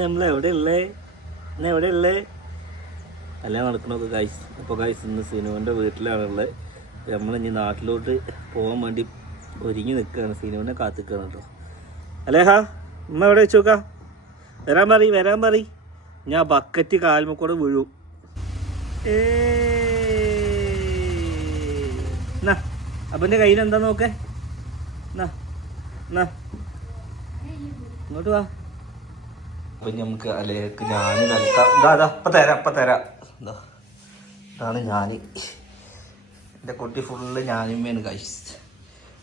നമ്മൾ എവിടെ ഉള്ളേ? ഇന്ന് എവിടെ ഉള്ളേ? എല്ലാം നടക്കണമൊക്കെ ഗൈസ്. അപ്പോൾ ഗൈസ് ഇന്ന് സിനുവിൻ്റെ വീട്ടിലാണുള്ളത്. നമ്മളിനി നാട്ടിലോട്ട് പോകാൻ വേണ്ടി ഒരുങ്ങി നിൽക്കുകയാണ്. സിനുവിനെ കാത്തിക്കുകയാണ് കേട്ടോ. അല്ലേഹാ ഉമ്മ എവിടെ വെച്ച് നോക്കാം? വരാൻ പറ. ഞാൻ ബക്കറ്റ് കാൽമ കൂടെ വീഴും. എന്നാ അപ്പൻ്റെ കയ്യിൽ എന്താ നോക്കേ? എന്നാ ഇങ്ങോട്ട് വാ. അപ്പം നമുക്ക് അലേക്ക് ഞാൻ അപ്പം തരാം എന്താ ഇതാണ് ഞാൻ. എൻ്റെ കുട്ടി ഫുള്ള് ഞാനുമ്മയാണ് ഗൈസ്.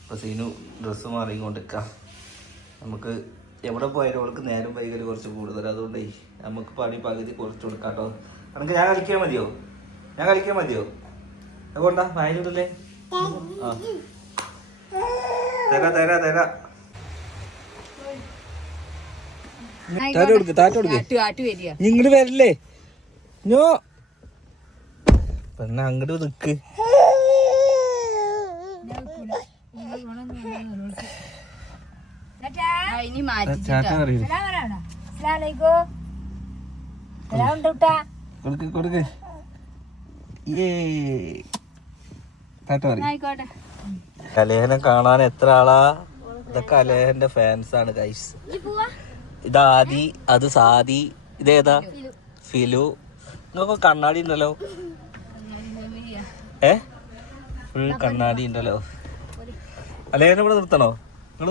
അപ്പോൾ സീനു ഡ്രസ്സ് മാറിക്കൊണ്ടിരിക്കാം. നമുക്ക് എവിടെ പോയാലും അവൾക്ക് നേരം വൈകൽ കുറച്ച് കൂടുതൽ. അതുകൊണ്ടേ നമുക്ക് പണി പകുതി കുറച്ച് കൊടുക്കാം കേട്ടോ. നമുക്ക് ഞാൻ കളിക്കാൻ മതിയോ? അതുകൊണ്ടാ വായനോട്ടല്ലേ? ആ തരാ ഇങ്ങോട്ട് വരില്ലേ? ഞോ പെണ്ണ അങ്ങോട്ട് നിക്ക്. കൊടുക്ക് അലേഹനെ കാണാൻ എത്ര ആളാ? ഇതൊക്കെ അലേഹന്റെ ഫാൻസ് ആണ് ഗൈസ്. ഇതാദി, അത് സാദി, ഇതേതാ ഫിലു. നിങ്ങൾക്ക് കണ്ണാടി ഉണ്ടല്ലോ. ഫുൾ കണ്ണാടി ഉണ്ടല്ലോ. അലേഹനെ ഇവിടെ നിർത്തണോ? നിങ്ങൾ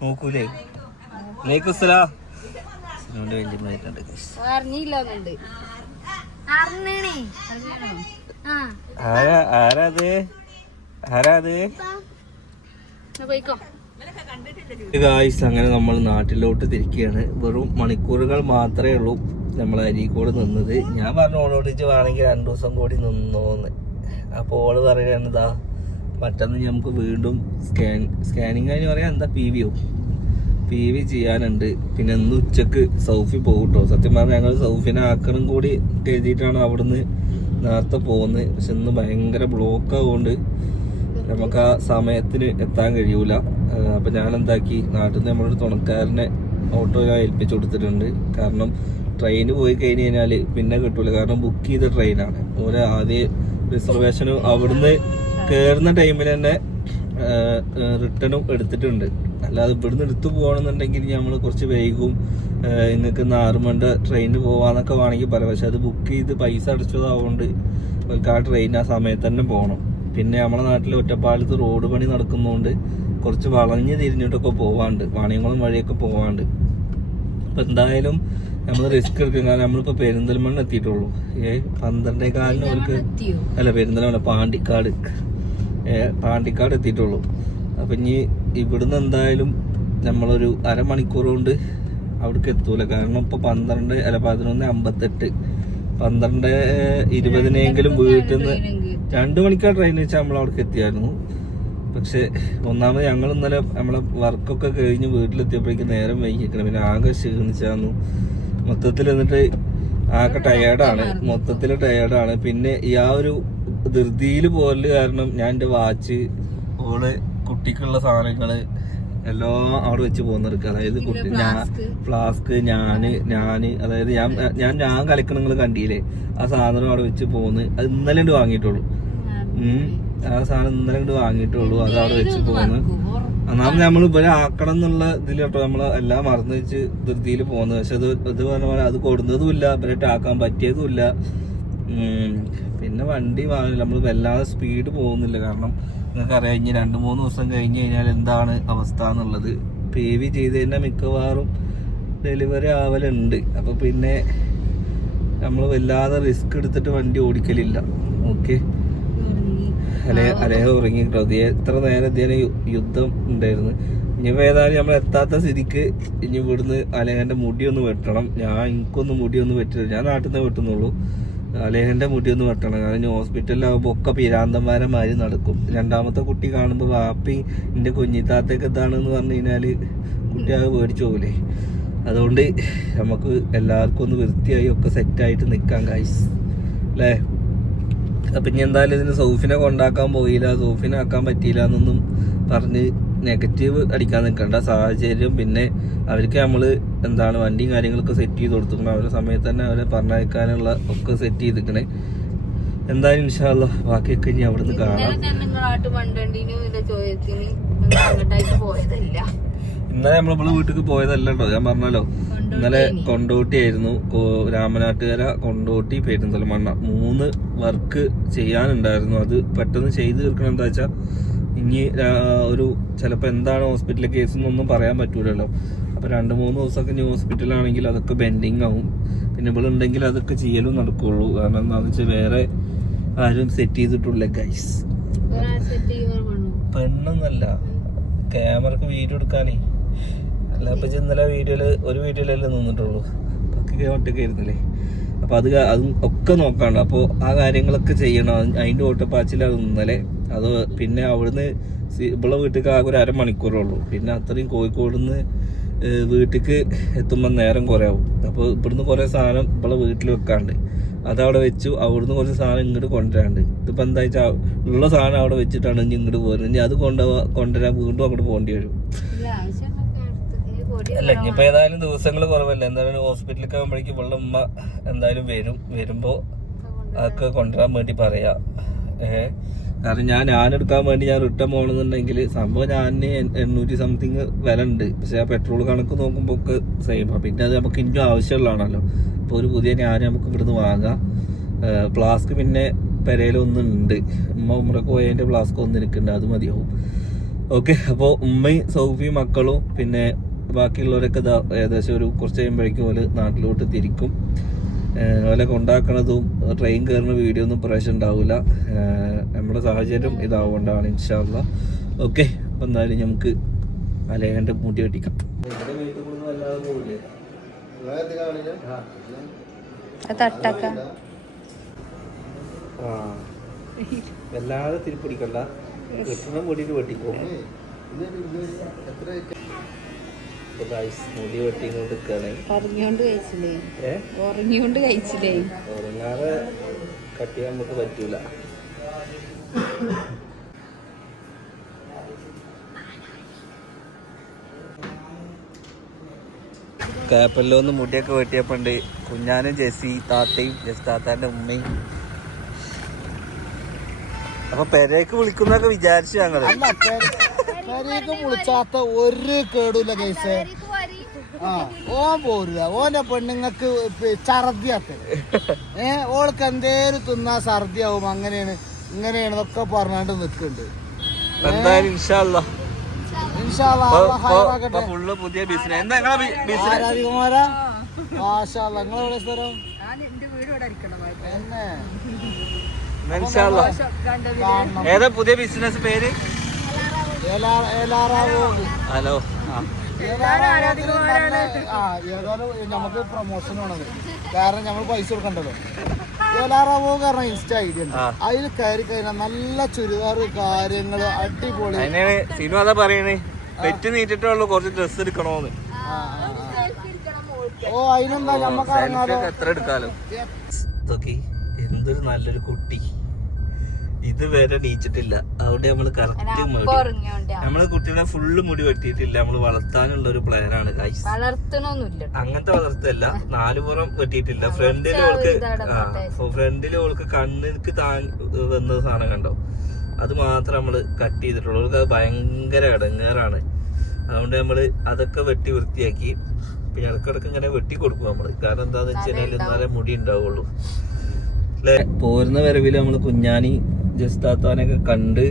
നോക്കൂലേ? ആരാത്? ഗായ്സ് അങ്ങനെ നമ്മൾ നാട്ടിലോട്ട് തിരിക്കുകയാണ്. വെറും മണിക്കൂറുകൾ മാത്രമേ ഉള്ളൂ നമ്മൾ അരീക്കോട് നിന്നത്. ഞാൻ പറഞ്ഞു ഓളോടിച്ച് വേണമെങ്കിൽ 2 ദിവസം കൂടി നിന്നോന്ന്. അപ്പോൾ ഓള് പറയുന്നതാ മറ്റന്ന് നമുക്ക് വീണ്ടും സ്കാനിങ് കഴിഞ്ഞ് പറയാം എന്താ പി വി ചെയ്യാനുണ്ട്. പിന്നെ ഇന്ന് ഉച്ചക്ക് സൗഫി പോകും കേട്ടോ. സത്യം പറഞ്ഞാൽ ഞങ്ങൾ സൗഫിനെ ആക്കണം കൂടി എഴുതിയിട്ടാണ് അവിടുന്ന് നേരത്തെ പോകുന്നത്. പക്ഷെ ഇന്ന് ഭയങ്കര ബ്ലോക്ക് ആവുകൊണ്ട് നമുക്ക് ആ സമയത്തിന് എത്താൻ കഴിയൂല. അപ്പം ഞാൻ എന്താക്കി, നാട്ടിൽ നിന്ന് നമ്മളൊരു തുണക്കാരനെ ഓട്ടോ ഏൽപ്പിച്ചു കൊടുത്തിട്ടുണ്ട്. കാരണം ട്രെയിന് പോയി കഴിഞ്ഞ് കഴിഞ്ഞാൽ പിന്നെ കിട്ടൂല. കാരണം ബുക്ക് ചെയ്ത ട്രെയിനാണ്. ഓരോ ആദ്യം റിസർവേഷനും അവിടുന്ന് കയറുന്ന ടൈമിൽ തന്നെ റിട്ടേണും എടുത്തിട്ടുണ്ട്. അല്ലാതെ ഇവിടുന്ന് എടുത്തു പോകണമെന്നുണ്ടെങ്കിൽ നമ്മൾ കുറച്ച് വൈകും, നിങ്ങൾക്ക് നാറുമണ്ട ട്രെയിനിന് പോകാമെന്നൊക്കെ വേണമെങ്കിൽ പറയാം. പക്ഷെ അത് ബുക്ക് ചെയ്ത് പൈസ അടച്ചതാവുകൊണ്ട് അവർക്ക് ആ ട്രെയിൻ ആ സമയത്ത് തന്നെ പോകണം. പിന്നെ നമ്മുടെ നാട്ടിൽ ഒറ്റപ്പാലത്ത് റോഡ് പണി നടക്കുന്നതുകൊണ്ട് കുറച്ച് വളഞ്ഞ് തിരിഞ്ഞിട്ടൊക്കെ പോവാണ്ട്, വാണിയംകുളം വഴിയൊക്കെ പോവാണ്ട്. അപ്പം എന്തായാലും നമ്മൾ റിസ്ക് എടുക്കും. കാരണം നമ്മളിപ്പോൾ പെരിന്തൽമണ്ണ എത്തിയിട്ടുള്ളൂ. 12:15 അവർക്ക് അല്ല, പെരിന്തൽമണ്ണ പാണ്ടിക്കാട് എത്തിയിട്ടുള്ളൂ. അപ്പം ഇനി ഇവിടുന്ന് എന്തായാലും നമ്മളൊരു അരമണിക്കൂർ കൊണ്ട് അവിടേക്ക് എത്തൂല. കാരണം ഇപ്പോൾ 11:58 12:20 വീട്ടിൽ നിന്ന് 2 മണിക്കാർ ട്രെയിൻ വെച്ചാൽ നമ്മൾ അവിടേക്ക് എത്തിയായിരുന്നു. പക്ഷെ ഒന്നാമത് ഞങ്ങൾ ഇന്നലെ നമ്മളെ വർക്കൊക്കെ കഴിഞ്ഞ് വീട്ടിലെത്തിയപ്പോഴേക്കും നേരം വൈകിക്കണം. പിന്നെ ആകെ ക്ഷീണിച്ചായിരുന്നു മൊത്തത്തിൽ. എന്നിട്ട് ആകെ ടയേർഡാണ്. പിന്നെ ഈ ആ ഒരു ധൃതിയിൽ പോരല് കാരണം ഞാൻ എൻ്റെ വാച്ച്, ഓള് കുട്ടിക്കുള്ള സാധനങ്ങള് എല്ലാം അവിടെ വെച്ച് പോകുന്നെടുക്കുക. അതായത് ഫ്ലാസ്ക് ഞാന് അതായത് ഞാൻ കളിക്കണം. നിങ്ങൾ കണ്ടില്ലേ ആ സാധനം അവിടെ വെച്ച് പോകുന്നത്. അത് ഇന്നലെ വാങ്ങിയിട്ടുള്ളൂ. ആ സാധനം ഇന്നലെ വാങ്ങിയിട്ടുള്ളൂ. അത് അവിടെ വെച്ച് പോകുന്നത്. ഒന്നാമത് നമ്മൾ ഇവരെ ആക്കണം എന്നുള്ള ഇതിൽ കേട്ടോ നമ്മൾ എല്ലാം മറന്നു വെച്ച് ധൃതിയിൽ പോകുന്നത്. പക്ഷെ ഇത് പറഞ്ഞ പോലെ അത് കൊടുന്നതും ഇല്ല, ഇവരായിട്ട് ആക്കാൻ പറ്റിയതും ഇല്ല. പിന്നെ വണ്ടി വാങ്ങില്ല, നമ്മൾ വല്ലാതെ സ്പീഡ് പോകുന്നില്ല. കാരണം നിങ്ങൾക്കറിയാം ഇനി 2-3 ദിവസം കഴിഞ്ഞ് കഴിഞ്ഞാൽ എന്താണ് അവസ്ഥ എന്നുള്ളത്. PV ചെയ്ത് കഴിഞ്ഞാൽ മിക്കവാറും ഡെലിവറി ആവലുണ്ട്. അപ്പോൾ പിന്നെ നമ്മൾ വല്ലാതെ റിസ്ക് എടുത്തിട്ട് വണ്ടി ഓടിക്കലില്ല. ഓക്കെ, അലേഹ ഉറങ്ങി കേട്ടോ. എത്ര നേരം ഇതിന് യുദ്ധം ഉണ്ടായിരുന്നു. ഇനിയിപ്പോൾ ഏതായാലും നമ്മൾ എത്താത്ത സ്ഥിതിക്ക് ഇനി ഇവിടുന്ന് അലേഹൻ്റെ മുടിയൊന്ന് വെട്ടണം. എനിക്കൊന്നും മുടിയൊന്നും വെട്ടില്ല. ഞാൻ നാട്ടിൽ നിന്ന് വെട്ടുന്നുള്ളൂ. അലേഹൻ്റെ മുടിയൊന്ന് വെട്ടണം. കാരണം ഹോസ്പിറ്റലിലാകുമ്പോൾ ഒക്കെ പിരാന്തന്മാരന്മാര് നടക്കും. 2ാമത്തെ കുട്ടി കാണുമ്പോൾ വാപ്പി എൻ്റെ കുഞ്ഞിത്താത്തേക്ക് എന്താണെന്ന് പറഞ്ഞു കഴിഞ്ഞാൽ കുട്ടിയാകെ പേടിച്ചു പോകില്ലേ. അതുകൊണ്ട് നമുക്ക് എല്ലാവർക്കും ഒന്ന് വൃത്തിയായി ഒക്കെ സെറ്റായിട്ട് നിൽക്കാം ഗൈസ്, അല്ലേ? അപ്പം ഇനി എന്തായാലും ഇതിന് സൗഫിനെ കൊണ്ടാക്കാൻ പോയില്ല, സൗഫിനെ ആക്കാൻ പറ്റിയില്ല എന്നൊന്നും പറഞ്ഞ് നെഗറ്റീവ് അടിക്കാൻ നിൽക്കേണ്ട. സാഹചര്യം പിന്നെ അവർക്ക് നമ്മൾ എന്താണ് വണ്ടിയും കാര്യങ്ങളൊക്കെ സെറ്റ് ചെയ്ത് കൊടുത്തിരിക്കണം. അവരുടെ സമയത്ത് തന്നെ അവരെ പറഞ്ഞയക്കാനുള്ള ഒക്കെ സെറ്റ് ചെയ്തിരിക്കണേ. എന്തായാലും ഇൻഷാ അല്ലാ ബാക്കിയൊക്കെ ഇനി അവിടുന്ന് കാണാം. ഇന്നലെ നമ്മളിവിടെ വീട്ടിൽ പോയതല്ല കേട്ടോ, ഞാൻ പറഞ്ഞല്ലോ. ഇന്നലെ കൊണ്ടോട്ടി ആയിരുന്നു, രാമനാട്ടുകര, കൊണ്ടോട്ടി, പെരിന്തൽമണ്ണ 3 വർക്ക് ചെയ്യാനുണ്ടായിരുന്നു. അത് പെട്ടെന്ന് ചെയ്ത് തീർക്കണം. എന്താ വെച്ചാൽ ഇനി ഒരു ചിലപ്പോൾ എന്താണ് ഹോസ്പിറ്റൽ കേസ് എന്നൊന്നും പറയാൻ പറ്റൂലല്ലോ. അപ്പോൾ 2-3 ദിവസമൊക്കെ ഇനി ഹോസ്പിറ്റലാണെങ്കിൽ അതൊക്കെ ബെൻഡിങ് ആവും. പിന്നെ ഇവിടെ ഉണ്ടെങ്കിൽ അതൊക്കെ ചെയ്യലും നടക്കുള്ളൂ. കാരണം എന്താണെന്ന് വെച്ചാൽ വേറെ ആരും സെറ്റ് ചെയ്തിട്ടില്ല ഗൈസ്. പെണ്ണൊന്നല്ല, ക്യാമറക്ക് വീഡിയോ എടുക്കാനേ. അല്ല ഇപ്പം ഇന്നലെ ഒരു വീഡിയോയിലല്ലേ നിന്നിട്ടുള്ളൂ, പക്കൊക്കെ ഒറ്റയ്ക്ക് ആയിരുന്നില്ലേ. അപ്പോൾ അതും ഒക്കെ നോക്കാണ്ട്. അപ്പോൾ ആ കാര്യങ്ങളൊക്കെ ചെയ്യണം. അതിൻ്റെ ഓട്ടപ്പാച്ചിലാണ് ഇന്നലെ. അത് പിന്നെ അവിടുന്ന് ഇവിടെ വീട്ടിലേക്ക് ആകെ ഒരു അരമണിക്കൂറുള്ളൂ. പിന്നെ അത്രയും കോഴിക്കോട് നിന്ന് വീട്ടിലേക്ക് എത്തുമ്പോൾ നേരം കുറേ ആവും. അപ്പോൾ ഇവിടുന്ന് കുറേ സാധനം ഇവിടെ വീട്ടിൽ വെക്കാണ്ട് അതവിടെ വെച്ചു. അവിടുന്ന് കുറച്ച് സാധനം ഇങ്ങോട്ട് കൊണ്ടുവരാണ്ട്. ഇതിപ്പോൾ എന്താ വെച്ചാൽ ഉള്ള സാധനം അവിടെ വെച്ചിട്ടാണ് ഇനി ഇങ്ങോട്ട് പോരുന്നത്. ഇനി അത് കൊണ്ടുവരാൻ വീണ്ടും അങ്ങോട്ട് പോകേണ്ടി വരും. അല്ല ഇനിയിപ്പോൾ ഏതായാലും ദിവസങ്ങൾ കുറവല്ല. എന്തായാലും ഹോസ്പിറ്റലിലേക്ക് ആകുമ്പോഴേക്കും ഇവിടെ ഉമ്മ എന്തായാലും വരുമ്പോൾ അതൊക്കെ കൊണ്ടുവരാൻ വേണ്ടി പറയാം. കാരണം ഞാനെടുക്കാൻ വേണ്ടി ഞാൻ റിട്ടേൺ പോകണമെന്നുണ്ടെങ്കിൽ സംഭവം ഞാൻ 800 സംതിങ് വില ഉണ്ട്. പക്ഷെ ആ പെട്രോൾ കണക്ക് നോക്കുമ്പോൾ ഒക്കെ സെയിമാണ്. പിന്നെ അത് നമുക്ക് ഇനിയും ആവശ്യമുള്ളതാണല്ലോ. ഇപ്പോൾ ഒരു പുതിയ ഞാൻ നമുക്ക് ഇവിടുന്ന് വാങ്ങാം. ഫ്ലാസ്ക് പിന്നെ പെരയിലൊന്നുണ്ട്. ഉമ്മക്ക് പോയതിൻ്റെ ഫ്ലാസ്ക് ഒന്നും എനിക്കുണ്ട്, അത് മതിയാവും. ഓക്കെ, അപ്പോൾ ഉമ്മയും സൗഫിയും മക്കളും പിന്നെ ബാക്കിയുള്ളവരൊക്കെ ഏകദേശം ഒരു കുറച്ച് കഴിയുമ്പോഴേക്കും പോലെ നാട്ടിലോട്ട് തിരിക്കും. അതുപോലെ കൊണ്ടാക്കണതും ട്രെയിൻ കയറുന്ന വീഡിയോ ഒന്നും പ്രാവശ്യം ഉണ്ടാവില്ല. നമ്മുടെ സാഹചര്യം ഇതാവുകൊണ്ടാണ് ഇൻഷാ അല്ലാ. ഓക്കെ, അപ്പം എന്തായാലും നമുക്ക് അലേഖൻ്റെ മുടി വെട്ടിക്കാം. വല്ലാതെ തിരിപ്പിടിക്കണ്ട, കിട്ടുന്ന മുടിയിൽ വെട്ടിക്കോ. മുടി വെട്ടിക്കൊണ്ട് ഉറങ്ങാതെ കട്ട് ചെയ്യാൻ നമുക്ക് പറ്റൂല. കാപ്പല്ലോന്ന് മുടിയൊക്കെ വെട്ടിയപ്പോണ്ട് കുഞ്ഞാനും ജെസ്സി താത്തയും താത്താന്റെ ഉമ്മയും. അപ്പൊ പെരേക്ക് വിളിക്കുന്നൊക്കെ വിചാരിച്ചു ഞങ്ങള്. വിളിച്ചാത്ത ഒരു കേടൂല കേസ്. ഓൻ പോരില്ല. ഓന്റെ പെണ്ണുങ്ങക്ക് ഛർദിയാത്ത ഓൾക്ക് എന്തേലും തിന്നാ ഛർദിയാവും. അങ്ങനെയാണ് ഇങ്ങനെയാണെന്നൊക്കെ പറഞ്ഞാണ്ട് നിക്കുന്നുണ്ട്. എന്തായാലും ഇൻഷാ അല്ലാ പുതിയ ബിസിനസ് നിങ്ങളെവിടെ സ്ഥലം? ഏതാ പുതിയ ബിസിനസ് പേര്? ഹലോ, നമുക്ക് പ്രൊമോഷൻ വേണത്. കാരണം ഞമ്മൾ പൈസ കൊടുക്കണ്ടല്ലോ. ഏലാറാവോ കാരണം ഇൻസ്റ്റ ഐഡിയ ഉണ്ട്. അതിൽ കയറി കഴിഞ്ഞാൽ നല്ല ചുരിദാർ കാര്യങ്ങള് അടിപൊളി. സിനിമ അതാ പറയണേ, പെറ്റ് നീട്ടിട്ടുള്ളൂ കുറച്ച് ഡ്രസ് എടുക്കണോന്ന്. ഓ അതിനെന്താ നമ്മക്ക് എത്ര എടുക്കാലോ. എന്തൊരു നല്ലൊരു കുട്ടി, ഇതുവരെ നീച്ചിട്ടില്ല. അതുകൊണ്ട് നമ്മള് കറക്റ്റ് നമ്മള് കുട്ടീനെ ഫുള്ള് മുടി വെട്ടിയിട്ടില്ല. നമ്മള് വളർത്താനുള്ള ഒരു പ്ലാനാണ്. അങ്ങനത്തെ വളർത്തല്ല, 4 പുറം വെട്ടിയിട്ടില്ല. ഫ്രണ്ടില് ഓൾക്ക് കണ്ണിക്ക് വന്ന സാധനം കണ്ടോ, അത് മാത്രം നമ്മള് കട്ട് ചെയ്തിട്ടുള്ളൂ. ഓൾക്ക് അത് ഭയങ്കര ഇടങ്ങേറാണ്. അതുകൊണ്ട് നമ്മള് അതൊക്കെ വെട്ടി വൃത്തിയാക്കി പിന്നെ ഇടക്കിടക്ക് ഇങ്ങനെ വെട്ടി കൊടുക്കും നമ്മള്. കാരണം എന്താന്ന് വെച്ച് കഴിഞ്ഞാൽ എന്നാലേ മുടി ഉണ്ടാവുള്ളൂ. അല്ലെ, പോരുന്ന വരവില് നമ്മള് കുഞ്ഞാനി ജസ്താത്താനൊക്കെ കണ്ട്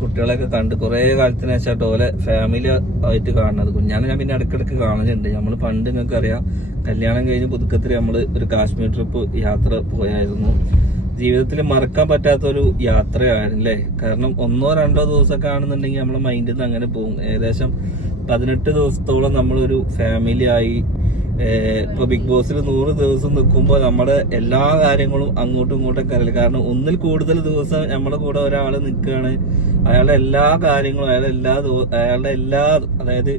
കുട്ടികളെയൊക്കെ കണ്ട് കുറേ കാലത്തിന് ശേഷം ഓലെ ഫാമിലി ആയിട്ട് കാണുന്നത്. കുഞ്ഞാനെ ഞാൻ പിന്നെ ഇടയ്ക്കിടയ്ക്ക് കാണുന്നുണ്ട്. നമ്മൾ പണ്ട് നിങ്ങൾക്ക് അറിയാം, കല്യാണം കഴിഞ്ഞ് പുതുക്കത്തിൽ നമ്മൾ ഒരു കാശ്മീർ ട്രിപ്പ് യാത്ര പോയായിരുന്നു. ജീവിതത്തിൽ മറക്കാൻ പറ്റാത്തൊരു യാത്രയായിരുന്നു അല്ലേ. കാരണം 1-2 ദിവസമൊക്കെ ആണെന്നുണ്ടെങ്കിൽ നമ്മളെ മൈൻഡിൽ നിന്ന് അങ്ങനെ പോകും. ഏകദേശം 18 ദിവസത്തോളം നമ്മളൊരു ഫാമിലി ആയി. ഇപ്പൊ ബിഗ് ബോസിൽ 100 ദിവസം നിൽക്കുമ്പോൾ നമ്മുടെ എല്ലാ കാര്യങ്ങളും അങ്ങോട്ടും ഇങ്ങോട്ടൊക്കെ അറിയില്ല. കാരണം 1-ൽ കൂടുതൽ ദിവസം നമ്മുടെ കൂടെ ഒരാൾ നിൽക്കുകയാണ്. അയാളുടെ എല്ലാ കാര്യങ്ങളും അയാളുടെ എല്ലാ അതായത്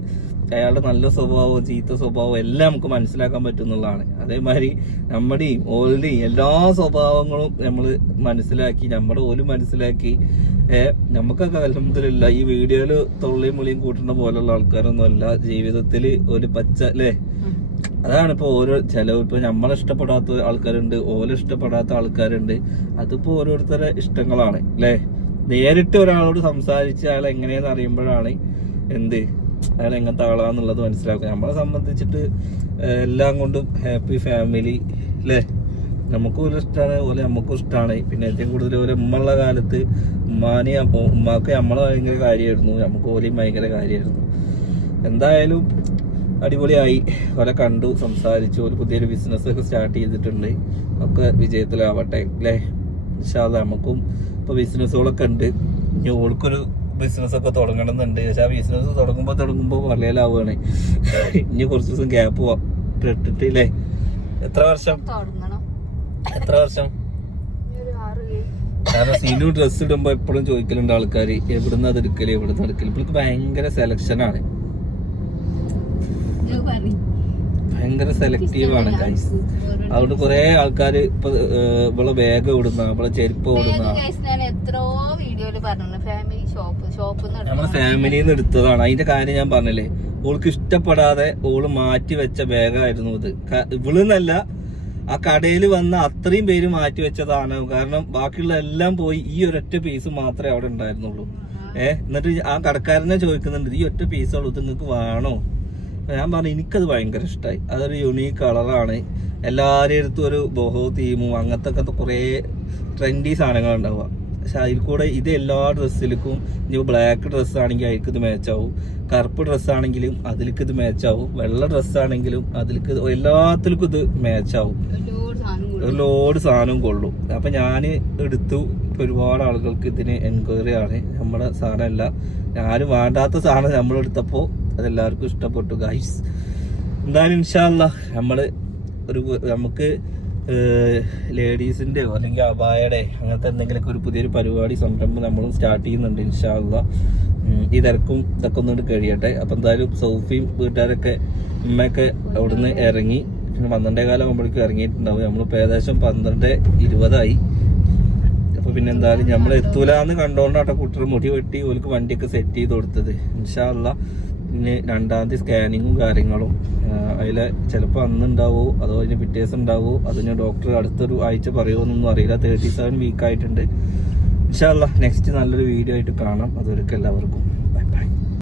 അയാളുടെ നല്ല സ്വഭാവവും ചീത്ത സ്വഭാവവും എല്ലാം നമുക്ക് മനസ്സിലാക്കാൻ പറ്റുന്നുള്ളതാണ്. അതേമാതിരി നമ്മുടെയും ഓളുടെയും എല്ലാ സ്വഭാവങ്ങളും നമ്മൾ മനസ്സിലാക്കി, നമ്മുടെ ഓലും മനസ്സിലാക്കി നമുക്കൊക്കെ അൽഹംദുലില്ലാ ഈ വീഡിയോയില് തൊള്ളിയും മുളിയും കൂട്ടുന്ന പോലുള്ള ആൾക്കാരൊന്നും അല്ല ജീവിതത്തില് ഒരു പച്ച അല്ലേ. അതാണ് ഇപ്പൊ ഓരോ ഇപ്പൊ നമ്മളെ ഇഷ്ടപ്പെടാത്ത ആൾക്കാരുണ്ട്, ഓല ഇഷ്ടപ്പെടാത്ത ആൾക്കാരുണ്ട്. അതിപ്പോ ഓരോരുത്തരുടെ ഇഷ്ടങ്ങളാണ് അല്ലേ. നേരിട്ട് ഒരാളോട് സംസാരിച്ച് അയാൾ എങ്ങനെയാന്ന് അറിയുമ്പോഴാണ് അയാൾ എങ്ങനത്തെ ആളാന്നുള്ളത് മനസ്സിലാക്കുക. നമ്മളെ സംബന്ധിച്ചിട്ട് എല്ലാം കൊണ്ടും ഹാപ്പി ഫാമിലി അല്ലേ. നമുക്കും ഒരു ഇഷ്ടമാണ്, ഓലെ നമുക്കും ഇഷ്ടമാണ്. പിന്നെ ഏറ്റവും കൂടുതൽ ഓലെ ഉമ്മയുള്ള കാലത്ത് ഉമ്മാക്ക് നമ്മളെ ഭയങ്കര കാര്യമായിരുന്നു, നമുക്ക് ഓലെയും ഭയങ്കര കാര്യമായിരുന്നു. എന്തായാലും അടിപൊളിയായി. ഓലെ കണ്ടു, സംസാരിച്ചു. ഒരു പുതിയൊരു ബിസിനസ്സൊക്കെ സ്റ്റാർട്ട് ചെയ്തിട്ടുണ്ട്. ഒക്കെ വിജയത്തിലാവട്ടെ അല്ലേ. ഇൻഷാ അല്ലാഹ് നമുക്കും ഇപ്പൊ ബിസിനസ്സുകളൊക്കെ ഉണ്ട്. ഇനി ഓൾക്കൊരു ബിസിനസ്സൊക്കെ തുടങ്ങണമെന്നുണ്ട്. പക്ഷെ ആ ബിസിനസ് തുടങ്ങുമ്പോൾ വളരെയാവുകയാണ്. ഇനി കുറച്ച് ദിവസം ഗ്യാപ്പ് ഇട്ടിട്ടില്ലേ. എത്ര വർഷം കാരണം സീനു ഡ്രസ്സ് ഇടുമ്പോ എപ്പോഴും ചോദിക്കലുണ്ട് ആൾക്കാർ, എവിടുന്ന് അത് എടുക്കല്. ഇപ്പോഴേക്ക് ഭയങ്കര സെലക്ഷനാണ്, ഭയങ്കര സെലക്റ്റീവ് ആണ് ഗൈസ്. അതുകൊണ്ട് കുറെ ആൾക്കാര് ഇപ്പൊ ഇവളെ ബാഗ് ഇടുന്ന, ഇവളെ ചെരുപ്പ് ഇടുന്ന നമ്മളെ ഫാമിലിന്ന് എടുത്തതാണ്. അതിന്റെ കാര്യം ഞാൻ പറഞ്ഞില്ലേ, ഓൾക്ക് ഇഷ്ടപ്പെടാതെ ഓള് മാറ്റി വെച്ച ബാഗായിരുന്നു ഇത്. ഇവളെന്നല്ല, ആ കടയിൽ വന്ന അത്രയും പേര് മാറ്റി വെച്ചതാണ്. കാരണം ബാക്കിയുള്ള എല്ലാം പോയി, ഈ ഒരൊറ്റ പീസ് മാത്രമേ അവിടെ ഉണ്ടായിരുന്നുള്ളൂ. എന്നിട്ട് ആ കടക്കാരനെ ചോദിക്കുന്നുണ്ട്, ഈ ഒറ്റ പീസുള്ളൂ, ഇത് നിങ്ങൾക്ക് വേണോ? ഞാൻ പറഞ്ഞു എനിക്കത് ഭയങ്കര ഇഷ്ടമായി. അതൊരു യുണീക്ക് കളറാണ്. എല്ലാവരുടെ അടുത്തും ഒരു ബോഹോ തീമും അങ്ങനത്തെ കുറേ ട്രെൻഡി സാധനങ്ങൾ ഉണ്ടാവുക. പക്ഷെ അതിൽ കൂടെ ഇത് എല്ലാ ഡ്രസ്സിലേക്കും, ഇനി ബ്ലാക്ക് ഡ്രസ്സാണെങ്കിൽ അതിലേക്ക് ഇത് മാച്ചാവും, കറുപ്പ് ഡ്രസ്സാണെങ്കിലും അതിലേക്ക് ഇത് മാച്ചാവും, വെള്ള ഡ്രസ്സാണെങ്കിലും അതിലേക്ക്, എല്ലാത്തിലേക്കും ഇത് മാച്ചാവും. ഒരു ലോഡ് സാധനവും കൊള്ളും. അപ്പൊ ഞാൻ എടുത്തു. ഒരുപാട് ആളുകൾക്ക് ഇതിന് എൻക്വയറി ആണ്. നമ്മുടെ സാധനമല്ല, ആരും വേണ്ടാത്ത സാധനം നമ്മളെടുത്തപ്പോൾ അതെല്ലാവർക്കും ഇഷ്ടപ്പെട്ടു ഗൈസ്. എന്തായാലും ഇൻഷാ അല്ലാഹ് നമുക്ക് ലേഡീസിൻ്റെയോ അല്ലെങ്കിൽ അബായയുടെ അങ്ങനത്തെ എന്തെങ്കിലുമൊക്കെ ഒരു പുതിയൊരു പരിപാടി സംരംഭം നമ്മളും സ്റ്റാർട്ട് ചെയ്യുന്നുണ്ട് ഇൻഷാ അല്ലാഹ്. ഈ തിരക്കും ഇതൊക്കെ ഒന്നുകൊണ്ട് കഴിയട്ടെ. അപ്പം എന്തായാലും സൗഫിയും വീട്ടുകാരൊക്കെ ഉമ്മയൊക്കെ അവിടുന്ന് ഇറങ്ങി. 12:15 ആകുമ്പോഴേക്കും ഇറങ്ങിയിട്ടുണ്ടാവും. നമ്മളിപ്പോൾ ഏകദേശം 12:20 അപ്പൊ പിന്നെ എന്തായാലും നമ്മൾ എത്തൂലെന്ന് കണ്ടോണ്ടാട്ടോ കുട്ടികൾ മുടി വെട്ടി ഓർക്ക് വണ്ടിയൊക്കെ സെറ്റ് ചെയ്ത് കൊടുത്തത്. ഇൻഷാ അല്ലാഹ് പിന്നെ 2-ാം തീയതി സ്കാനിങ്ങും കാര്യങ്ങളും. അതിൽ ചിലപ്പോൾ അന്നുണ്ടാവോ അതോ അതിന് പിറ്റേ ദിവസം ഉണ്ടാവോ, അതിന് ഡോക്ടർ അടുത്തൊരു ആഴ്ച പറയുമോന്നൊന്നും അറിയില്ല. 37 വീക്ക് ആയിട്ടുണ്ട്. ഇൻഷാ അല്ലാഹ് നെക്സ്റ്റ് നല്ലൊരു വീഡിയോ ആയിട്ട് കാണാം. അതുവരെയൊക്കെ എല്ലാവർക്കും